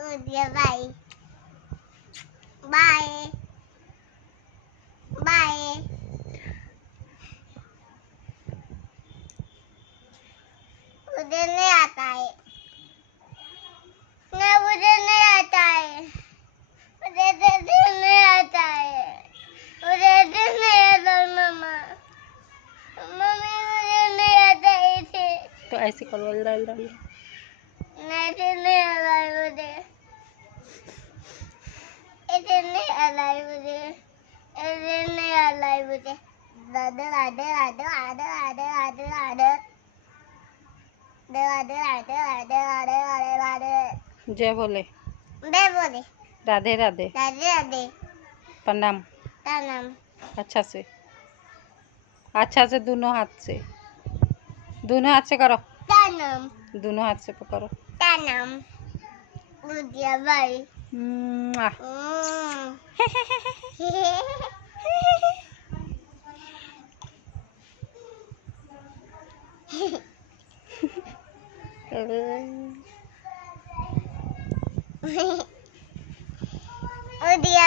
उद्या bye bye bye उद्या नहीं आता है ना मुझे नहीं आता है मुझे नहीं आता है मुझे नहीं आता मम्मा मम्मी मुझे नहीं आता है तो ऐसे करो नहीं नहीं आता है मुझे इसे नहीं आता है मुझे इसे नहीं आता है मुझे राधे राधे राधे राधे राधे राधे राधे राधे राधे राधे राधे राधे राधे जय बोले बे बोले राधे राधे राधे राधे प्रणाम प्रणाम अच्छा से दोनों हाथ से करो प्रणाम दोनों हाथ से पकड़ो प्रणाम उद्या बाय मुआ। उद्या